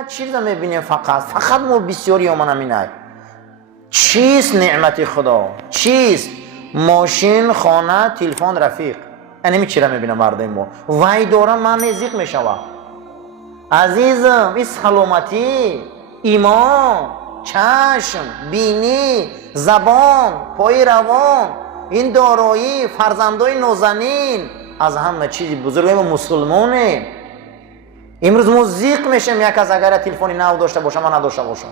یک چیز میبینیم فقط ما بسیاری ما نمینای. چیست نعمت خدا؟ چیست؟ ماشین، خانه، تلفن، رفیق. اینمی چی را میبینم مردم ما. وای دورم من نزدیک میشوم. عزیزم این سلامتی، ایمان، چشم، بینی، زبان، پای روان، این دارایی، فرزندای نازنین، از همه چیزی بزرگ ما مسلمانیم. امروز ما زیق میشیم یک از اگر تلفنی نو داشته باشم و نداشته باشم،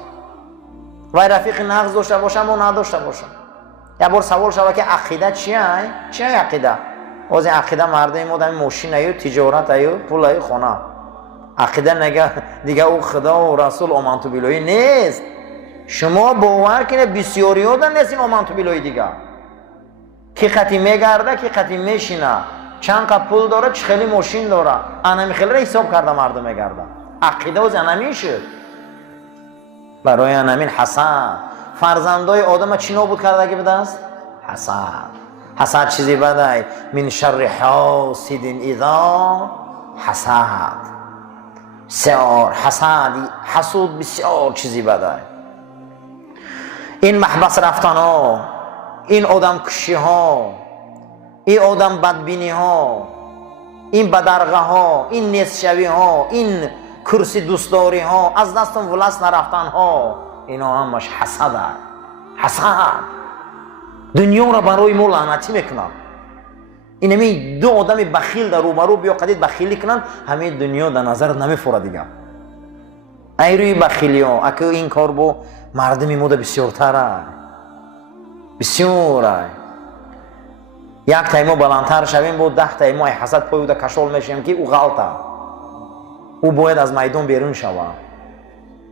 و رفیق نغز داشته باشم و نداشته باشم. یک بار سوال شده که عقیده چیه؟ چیه عقیده؟ از عقیده مردم ما در ماشین ایو، تجارت ایو، پول ایو، خانه. عقیده نگه دیگه او خدا و رسول آمنت بالله نیست. شما باور کنه بسیاری ها در نیستیم آمنت بالله دیگه. کی خطی میگرده، کی خطی میشینه، چند قد پول داره، چه خیلی ماشین داره، انمی خیلی را حساب کرده مردم میگرده. عقیده از انمی شد. برای انمین حسد. فرزندای آدم چی نابود کرده که بده است؟ حسد. حسد چیزی بده. من شر حاسد اذا حسد. بسیار حسود بسیار چیزی بده. این محبس رفتن ها، این آدم کشی ها، این آدم بدبینی ها، این بدرغه ها، این نیستشوی ها، این کرسی دوستداری ها، از دستم ولست نرفتن ها، اینا همش حسد. حسد دنیا را برای ما لعنتی میکنن. اینمی دو آدم بخیل در روبرو بیا قدید بخیلی کنن، همه دنیا در نظر نمیفوره دیگه. ای روی بخیلی ها، اکو این کار با مردمی موده بسیارتره، بسیاره. یک تایما بلندتر شویم با 10 تایما حسد پای او کشال میشیم که او غلطه، او باید از میدان بیرون شوه،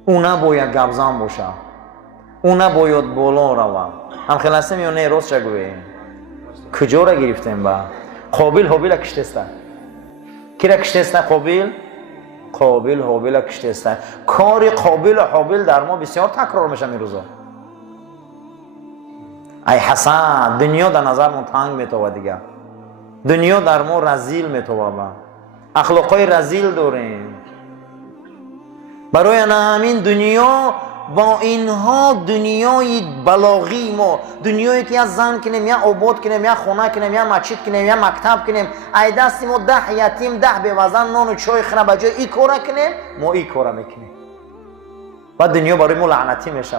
او نباید گبزن باشه، او نباید بالا روه. هم خیلی هستیم یا نه؟ راست چه گوییم؟ کجا را گرفتیم با قابل حابیل کشتسته؟ کی را کشتسته؟ قابل حابیل کشتسته. کار قابل و حابیل در ما بسیار تکرار میشه این روزا. ای حسد، دنیا در نظر ما تنگ میتوه دیگه. دنیا در ما رذیل میتوه، اخلاقای رذیل داریم. برای همین دنیا با اینها دنیای بلاغی ما، دنیایی که یا زن کنیم، یا آباد کنیم، یا خانه کنیم، یا مسجد کنیم، یا مکتب کنیم، ای دستی ما 10 یتیم 10 بیوزن نان و چای خونه بجای این کارا کنیم، ما این کارا میکنیم و دنیا برای ما لعنتی میشه.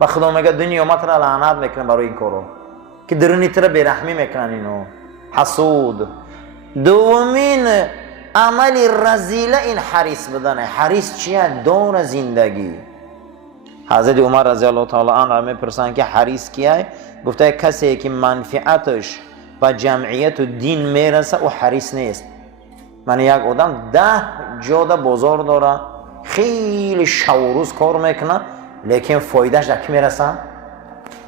و خدا میگه دنیا ما را لعنت میکنه برای این کارا که درونی تر بیرحمی میکنن. اینو حسود. دومین عمل رذیله این حریص بدنه. حریص چیه؟ دور زندگی. حضرت عمر رضی الله تعالی عنه میپرسن که حریص کیه؟ گفته کسی که منفعتش و جمعیت و دین میرسه او حریص نیست. من یک آدم 10 جاده بازار داره، خیلی شب و روز کار میکنه، لیکن فایدهش در کی میرسه؟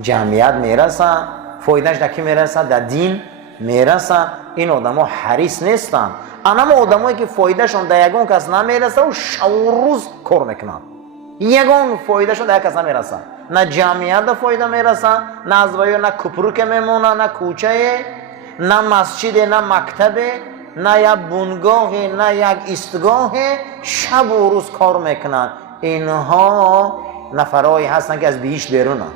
جمعیت میرسه. فایدهش در کی میرسه؟ در دین میرسه. این آدم ها حریص نیستن. اما آدم هایی که فایدهشون در یگان کس نمیرسه و شب و روز کار میکنن، یگان فایدهشون در یک کس نمیرسه. نه جمعیت در فایده میرسه، نه از ویو، نه کپرو که میمونه، نه کوچه، نه مسجد، نه مکتب، نه یک بنگاه، نه یک ایستگاه، شب و روز کار میکنن. اینها نفرایی هستن که از بهشت بیرونن.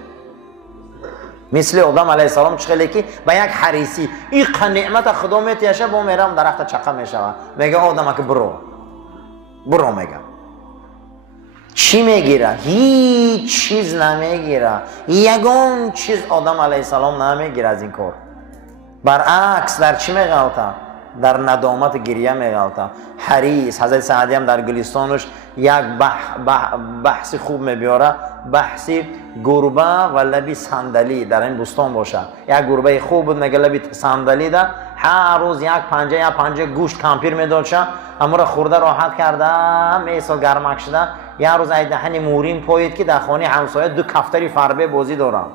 مثل آدم علیه السلام چخیلی که با یک حریصی این نعمت خدا میتیشه، با میرم درخت چقه میشوه، میگه آدم که برو میگه چی میگیره؟ هیچ چیز نمیگیره. یگان چیز آدم علیه السلام نمیگیره از این کار. برعکس در چی میغلطه؟ در ندامت گریه میغلطه. حریص. حضرت سعدی هم در گلستانش یک بحث خوب میبیاره، بحثی گربه و لبی صندلی در این بستان باشه. یک گربه خوب بود، میگه لبی صندلی ده، هر روز یک پنجه گوشت کمپیر میدادشه، اما را خورده راحت کرده، میسال گرمک شده. یک روز ای دهنی مورین پایید که در خانه همسایه 2 کفتری فربه بازی دارم.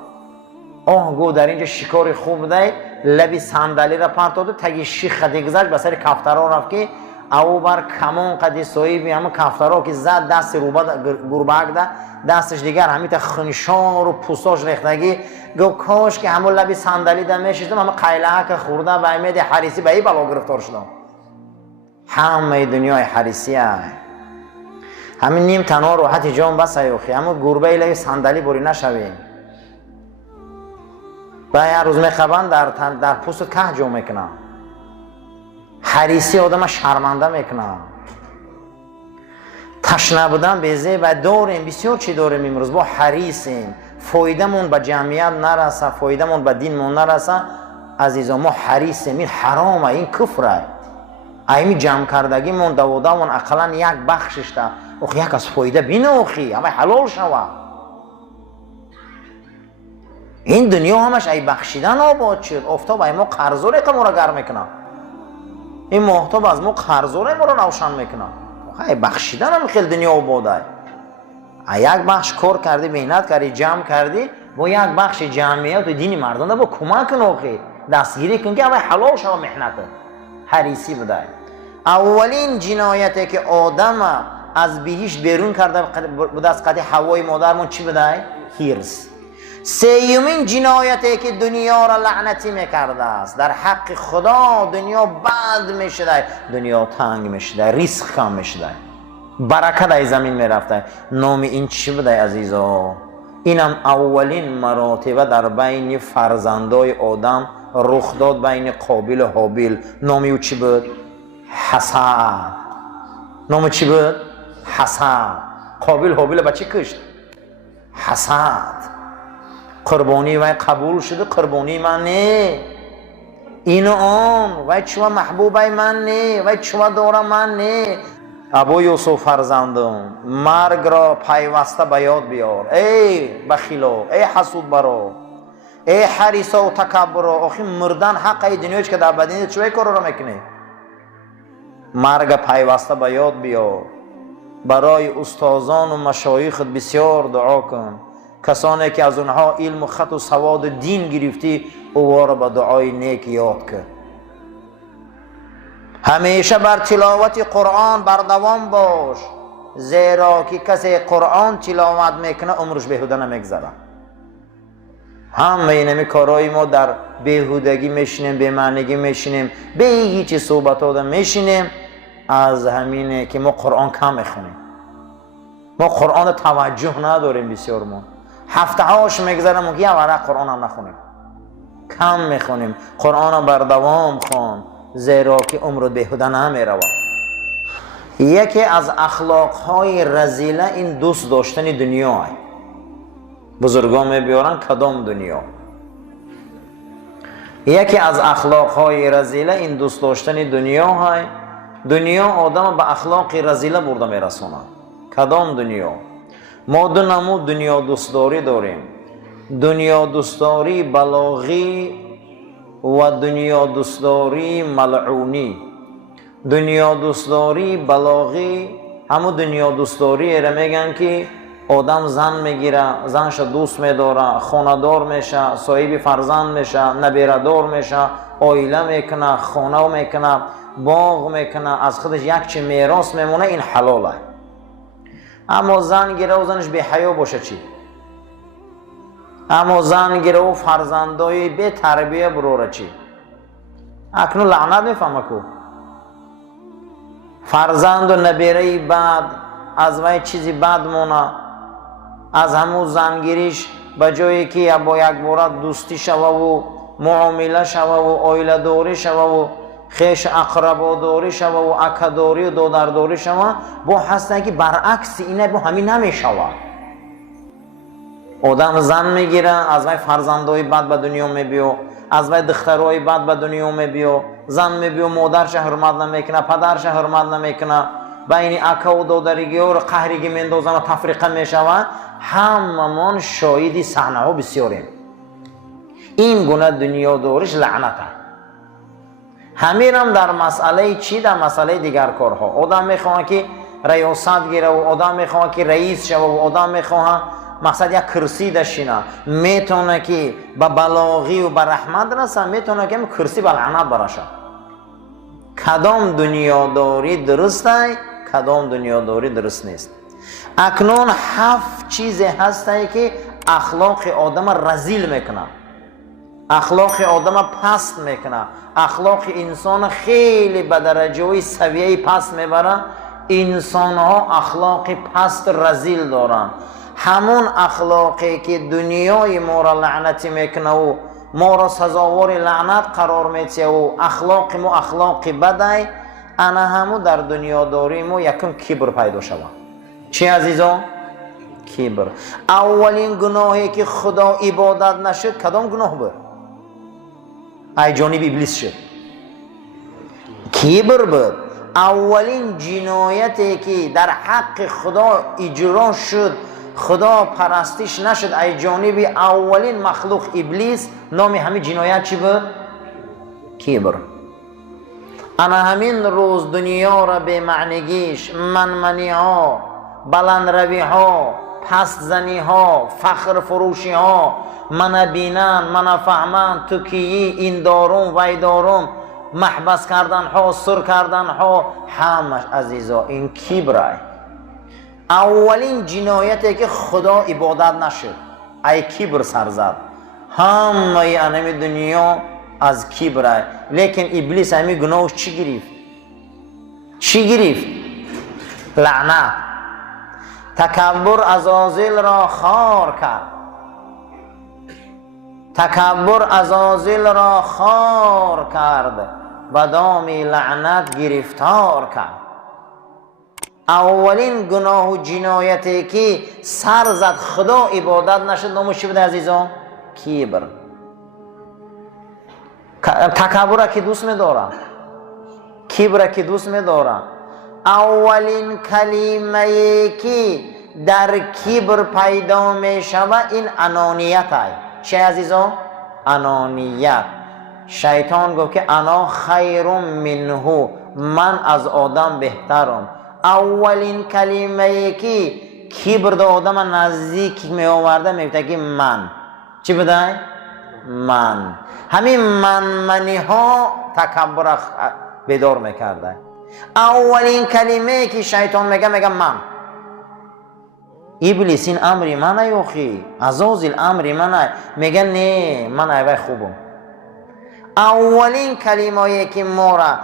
گو در اینجا شکار خوب ده، لبی صندلی را پرتاده، تگی شیخ خدی گذشت به سر کفترها رفت که او بر کمان قدی صاحبی همه کفترها که زد دست گربه ده، دستش دیگر همیت خنشار و پوستاش ریختگی. گو کاش که همون لبی صندلی ده میشیدم، همه قیله که خورده به امید حریصی به این بلا گرفتار شدم. همه دنیای حریصی هست. همین نیم تنها راحت جام بس ایوخی، اما گربه ایلی صندلی بری نشویم و هر روز میخوابن در پوست که جو میکنن. حریصی آدم شرمنده میکنن. تشنه بودن بیزه و داریم، بسیار چی داریم امروز، با حریصیم، فایدهمون به جمعیت نرسه، فایدهمون به دینمون نرسه. عزیزان ما حریصیم، این حرامه، این کفره. ایمی جمع کردگیمون دوادمون اقلا یک بخشش ده اخی یک از فایده بینه اخی همه حلال شوه. این دنیا همش ای بخشیدن آباد شد. افتاب ای ما قرضوری که ما را گرم میکنه، این محتاب از ما قرضوری ما را روشن میکنه. ای بخشیدن هم خیلی دنیا آباده. یک بخش کار کردی، مهنت کردی، جمع کردی، با یک بخش جمعیت و دین مردم با کمک کن اخی دستگیری کن که همه حلال شوه. محنت حریصی بوده. اولین جنایتی که آدم از بهشت بیرون کرده بوده از قطع حوای مادرمون چی بوده؟ حرص. سیومین جنایتی که دنیا را لعنتی میکرده است، در حق خدا دنیا بد میشده، دنیا تنگ میشده، ریسک کم میشده، برکت ای زمین میرفته. نام این چی بوده عزیزا؟ اینم اولین مراتبه در بین فرزندای آدم رخ داد، بین قابیل و حابیل. نامی او چی بود؟ حسد. نام چی بود؟ حسد. قابیل حابیل با چی کشت؟ حسد. قربانی وای قبول شده، قربانی من نه. این آن وای چما محبوبای من نه، وای چما دورم من نه. ابو یوسف فرزندم، مرگ را پیوسته به یاد بیار. ای بخیلو، ای حسود برو، ای حریصا و تکبرا. آخی مردن حق ای دنیاش که در بدنی چوی کار را میکنی؟ مرگ پیوسته به یاد بیار. برای استادان و مشایخ بسیار دعا کن. کسانی که از اونها علم و خط و سواد دین گرفتی او را به دعای نیک یاد کن. همیشه بر تلاوت قرآن بردوام باش، زیرا که کسی قرآن تلاوت میکنه عمرش بهوده نمیگذره. همه اینمی کارهای ما در بیهودگی میشینیم، بی‌معنیگی میشینیم، به هیچ صحبت آدم میشینیم. از همینه که ما قرآن کم میخونیم، ما قرآن توجه نداریم. بسیار ما هفته هاش میگذرم که یه ورق قرآن هم نخونیم، کم میخونیم. قرآن هم بردوام خون، زیرا که عمر بیهوده نمیرود. یکی از اخلاقهای رذیله این دوست داشتن دنیا. بزرگان میبیارن کدام دنیا؟ یکی از اخلاقهای رذیله این دوست داشتن دنیا های. دنیا آدم به اخلاق رذیله برده میرسونه. کدام دنیا؟ ما دو نمود دنیا دوستداری داریم. دنیا دوستداری بلاغی و دنیا دوستداری ملعونی. دنیا دوستداری بلاغی همون دنیا دوستداری را میگن که آدم زن میگیره، زنش دوست میداره، خاندار میشه، صاحب فرزند میشه، نبیردار میشه، عائله میکنه، خانه میکنه، باغ میکنه، از خودش یک چی میراث میمونه. این حلاله. اما زن گیره و زنش بی حیا باشه چی؟ اما زن گیره و فرزندای بی تربیه بروره چی؟ اکنون لعنت میفهمه کو فرزند و نبیره بعد از وای چیزی بد مونه. از همون زنگیریش به جایی که با یک بارت دوستی شوه و معامله شوه و عائله داری شوه و خیش اقربا داری شوه و اکداری و دادرداری شوه، با هستن که برعکس اینه با همین نمیشوه. آدم زن میگیره، از وای فرزندای بد به دنیا میبیو، از وای دخترای بد به دنیا میبیو. زن میبیو مادرش حرمت نمیکنه، پدرش حرمت نمیکنه، بین اکا و دادرگی و قهرگی میندازن و تفریقه میشوه. هممون شاهدی صحنه ها بسیاریم. این گونه دنیا دارش لعنته. همیرم در مسئله چی؟ در مسئله دیگر کارها. آدم میخواه که ریاست گیره و آدم میخواه که رئیس شوه و آدم میخواه مقصد یک کرسی داشتینه، میتونه که به بلاغی و به رحمت رسه، میتونه که کرسی به لعنت برشه. کدام دنیاداری درسته، کدام دنیاداری درست نیست. اکنون 7 چیز هسته که اخلاق آدم رذیل میکنه، اخلاق آدم پست میکنه، اخلاق انسان خیلی به درجه سویه پست میبره. انسان ها اخلاق پست رذیل دارن. همون اخلاقی که دنیای ما را لعنتی میکنه و ما را سزاوار لعنت قرار میده و اخلاق ما اخلاق بدای، انا همو در دنیا داریم و یکم کبر پیدا شود. چی عزیزان؟ کبر. اولین گناهی که خدا عبادت نشد کدام گناه بود؟ ای جانب ابلیس شد، کبر بود. اولین جنایتی که در حق خدا اجرا شد، خدا پرستش نشد، ای جانب اولین مخلوق ابلیس، نام همین جنایت چی بود؟ کبر. انا همین روز دنیا را به معنیگیش، منمنی ها، بلند روی ها، پست زنی ها، فخر فروشی ها، من بینن، من فهمن، تو کیی، این دارم، وی دارم، محبس کردن ها، سر کردن ها، همش عزیزا این کبره. اولین جنایتی که خدا عبادت نشد، ای کبر سر زد. همه انمی دنیا از کبره. لیکن ابلیس همی گناهش چی گرفت؟ چی گرفت؟ لعنت. تکبر عزازیل را خار کرد. تکبر عزازیل را خار کرد، به دام لعنت گرفتار کرد. اولین گناه و جنایتی که سر زد خدا عبادت نشد، نامش چی بوده عزیزان؟ کبر. تکبر که دوست می‌دارم، کبر که دوست می‌دارم. اولین کلمه‌ای که در کبر پیدا می‌شود این انانیت است. چه عزیزان؟ انانیت. شیطان گفت که انا خیر منه، من از آدم بهترم. اولین کلمه‌ای که کبر به آدم نزدیک می آورده میگه که من. چی بده؟ من. همین منی ها تکبر بیدار میکرده. اولین کلمه که شیطان میگه من. ابلیس این امری منه یوخی، عزازیل امری منه، میگه نه من ایوه خوبم. اولین کلمه‌ای که ما را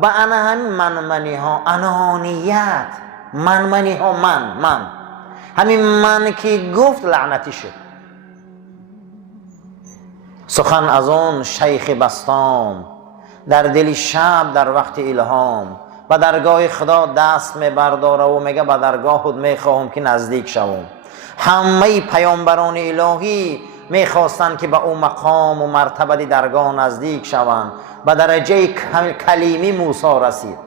با انا همین منمنی ها، انانیت، منمنی ها، من همین من که گفت لعنتی شد. سخن از آن شیخ بستام، در دل شب در وقت الهام، به درگاه خدا دست می برداره و میگه به درگاه خود میخواهم که نزدیک شوم. همه پیامبران الهی میخواستند که به او مقام و مرتبه درگاه نزدیک شوند. به درجه کلیمی موسی رسید.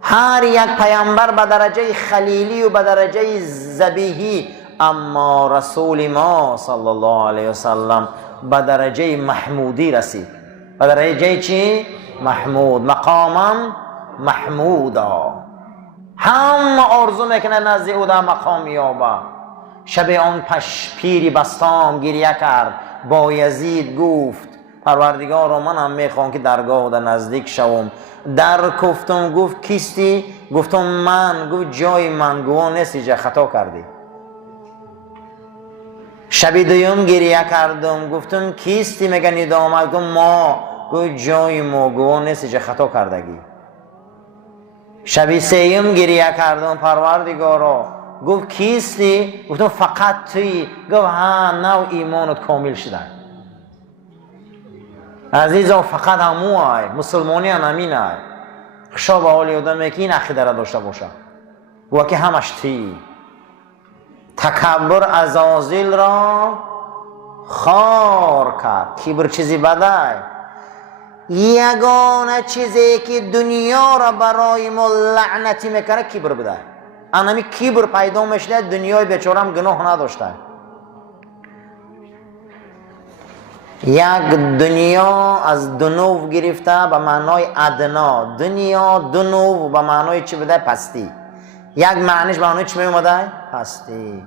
هر یک پیامبر به درجه خلیلی و به درجه ذبیحی، اما رسول ما صلی الله علیه وسلم به درجه محمودی رسید. به درجه چی؟ محمود. مقامم محمودا. همه آرزو میکنه نزد او در مقام یابه. شب آن پیری بستام گریه کرد، با یزید گفت پروردگارا منم میخوام که درگاه در نزدیک شوم. در کفتم، گفت کیستی؟ گفتم من. گفت جای من گواه نیستی، جا خطا کردی. شب دوم گریه کردم، گفتم کیستی؟ میگه ندا آمد. گفت ما. گفت جای ما گواه نیستی، جا خطا کردگی. شب سوم گریه کردم، پروردگارا. گفت کیستی؟ گفتم فقط توی. گفت ها، نو ایمانت کامل شده. عزیزان فقط همو های مسلمانی هم همین های. خشا به حالی آدمه که این عقیده را داشته باشه. گفت که همش توی. تکبر عزازیل را خار کرد. کبر چیزی بده. یگانه چیزی که دنیا را برای ما لعنتی میکنه کبر بده. انمی کبر پیدا میشه، دنیای بیچاره هم گناه نداشته. یک دنیا از دنو گرفته به معنای ادنا. دنیا دنو به معنای چی بده؟ پستی. یک معنیش به معنای چی میومده؟ پستی.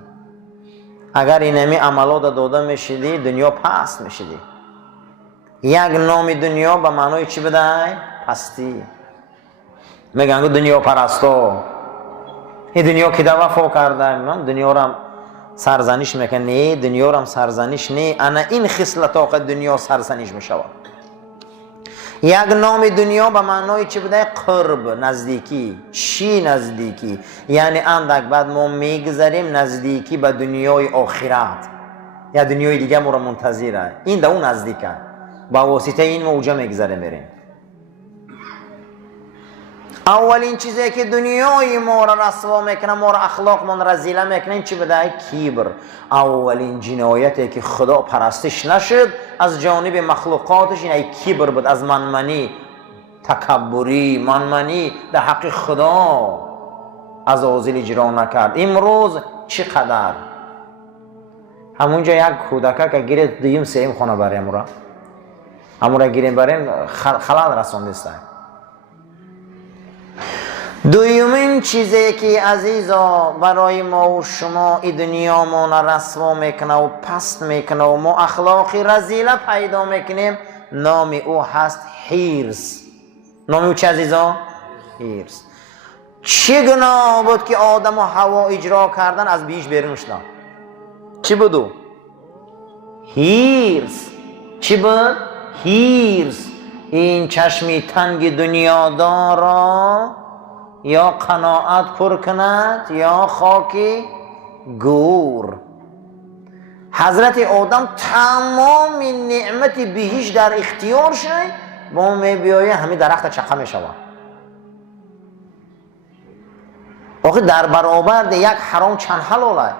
اگر اینمی عملات داده میشدی دنیا پست میشدی. یک نام دنیا به معنای چی بده؟ پستی. میگن دنیا پرستو، این دنیا که در وفا کرده، دنیا را سرزنش میکنه. نه، دنیا را سرزنش نه، انا این خصلت آقا دنیا سرزنش میشود. یک نام دنیا به معنای چی بوده؟ قرب، نزدیکی. چی نزدیکی؟ یعنی اندک بعد ما میگذاریم نزدیکی به دنیای آخرت، یا دنیای دیگه ما را منتظره. این ده اون نزدیکه، با واسطه این ما اوجا میگذاره میریم. اولین چیزی که دنیای ما را رسوا میکنه، ما را اخلاق من رزیله میکنه، این چی بوده؟ کبر. اولین جنایتی که خدا پرستش نشد از جانب مخلوقاتش این کبر بود، از منمنی، تکبری، منمنی در حق خدا از آزیل اجرا نکرد. امروز چقدر همونجا یک کودکه که گیره دویم سیم خانه بریم را همون را گیریم بریم خلال رسانده. دویمین چیزی که عزیزا برای ما و شما این دنیا ما رسوا میکنه و پست میکنه و ما اخلاقی رذیله پیدا میکنیم، نام او هست حرص. نام او چه عزیزا؟ حرص. چه گناه بود که آدم و حوا اجرا کردن از بیش بیرون شدن؟ چی بودو؟ حرص. چی بود؟ حرص. این چشمی تنگ دنیا دارا یا قناعت پر کند یا خاکی گور. حضرت آدم تمام نعمت بهش در اختیار شد، با می بیایه همین درخت چقه می شود. آخه در برابر یک حرام چند حلاله.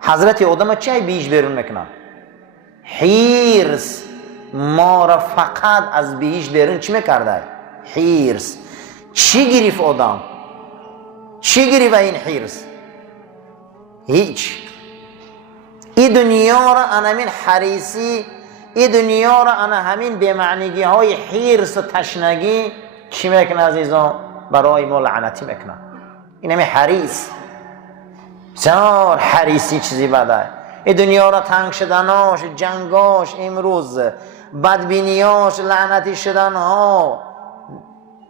حضرت آدم چه بیش بیرون میکنه؟ حرص. ما را فقط از بیش بیرون چی میکرده؟ حرص. چی گریف آدم؟ چی گریف این حرص؟ هیچ. این دنیا را انا همین حریصی، این دنیا را انا همین بمعنیگی های حرص و تشنگی چی میکنه عزیزان؟ برای ما لعنتی میکنه. این همین حریص. بسیار حریصی چیزی بده. این دنیا را تنگ شدناش، جنگاش، امروز بدبینیاش، لعنتی شدنها،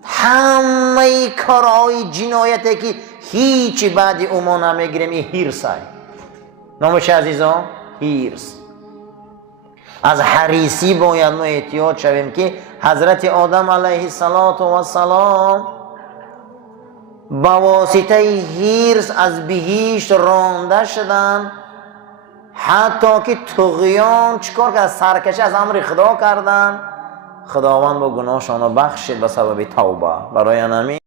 همه کارهای جنایتی که هیچی بعدی اوما نمیگیریم، این حرص های. نامش عزیزان؟ حرص. از حریصی باید ما احتیاط شویم که حضرت آدم علیه السلام با واسطه حرص از بهشت رانده شدن، حتی که طغیان چیکار که سرکشی از امر خدا کردن، خداوند با گناهشان رو بخشید به سبب توبه. برای همین